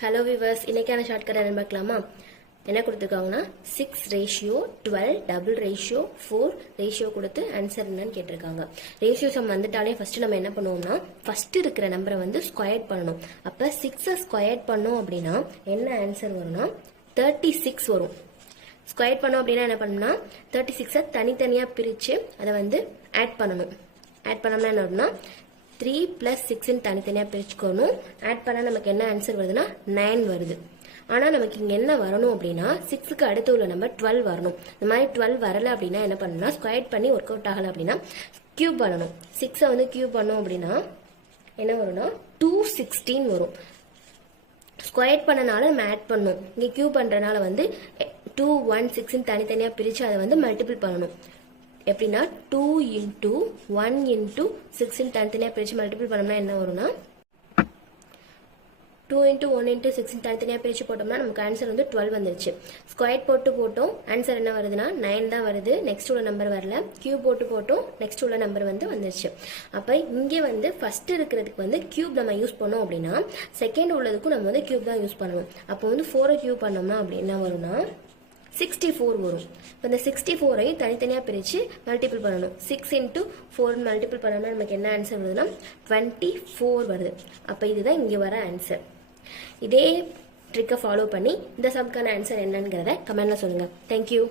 Hello viewers, இன்னைக்கான shortcut என்ன பார்க்கலாமா? என்ன கொடுத்துருக்காங்கன்னா 6:12 டபுள் ரேஷியோ 4 ரேஷியோ கொடுத்து ஆன்சர் என்னன்னு கேட்டிருக்காங்க. ரேஷியோ சம் வந்துட்டாலே ஃபர்ஸ்ட் நம்ம என்ன பண்ணுவோம்னா ஃபர்ஸ்ட் இருக்கிற நம்பரை வந்து ஸ்கொயர் பண்ணணும். அப்ப 6 ஸ்கொயர் பண்ணோம் அப்படின்னா என்ன ஆன்சர் வரும்னா 36 வரும். ஸ்கொயர் பண்ணோம் அப்படின்னா என்ன பண்ணணும்னா 36 தனித்தனியா பிரிச்சு அதை வந்து ஆட் பண்ணணும். ஆட் பண்ணோம்னா என்ன வரும்னா 3 + 6 தனித்தனியா பிரிச்சுக்கணும். ஆட் பண்ணா நமக்கு என்ன ஆன்சர் வருதுன்னா 9 வருது. ஆனா நமக்கு இங்க என்ன வரணும் அப்படின்னா 6க்கு அடுத்து உள்ள நம்பர் 12 வரணும். இந்த மாதிரி 12 வரல அப்படின்னா என்ன பண்ணணும்னா ஸ்கொயர் பண்ணி ஒர்க் அவுட் ஆகல அப்படின்னா கியூப் பண்ணணும். 6 வந்து கியூப் பண்ணோம் அப்படின்னா என்ன வரும்னா 216 வரும். ஸ்கொயர் பண்ணனால நம்ம ஆட் பண்ணணும். இங்க கியூப் பண்றதுனால வந்து 2 1 6 தனித்தனியா பிரிச்சு அதை வந்து மல்டிபிள் பண்ணணும். எப்படின்னா 2 × 1 × 6 தனித்தனியா பிரிச்சு மல்டிபிள் பண்ணோம்னா என்ன வரும்னா 2 × 1 × 6 தனித்தனியா பிரிச்சு போட்டோம்னா நமக்கு ஆன்சர் வந்து 12 வந்துருச்சு. ஸ்கொயர் போட்டோம், ஆன்சர் என்ன வருதுன்னா 9 தான் வருது. நெக்ஸ்ட் உள்ள நம்பர் வரல. கியூப் போட்டோம், நெக்ஸ்ட் உள்ள நம்பர் வந்து வந்துருச்சு. அப்ப இங்க வந்து ஃபர்ஸ்ட் இருக்கிறதுக்கு வந்து கியூப் நம்ம யூஸ் பண்ணோம் அப்படின்னா செகண்ட் உள்ளதுக்கும் நம்ம வந்து கியூப் தான் யூஸ் பண்ணணும். அப்போ வந்து 4 கியூப் பண்ணோம்னா அப்படி என்ன வரும்னா 64 வரும். இந்த 64ஐ தனித்தனியா பிரிச்சு மல்டிபிள் பண்ணணும். 6 × 4 மல்டிபிள் பண்ணோம்னா நமக்கு என்ன ஆன்சர் வருதுன்னா 24 வருது. அப்ப இதுதான் இங்க வர ஆன்சர். இதே ட்ரிக்கை ஃபாலோ பண்ணி இந்த சம்க்கான ஆன்சர் என்னங்கிறத கமெண்ட்ல சொல்லுங்க. தேங்க்யூ.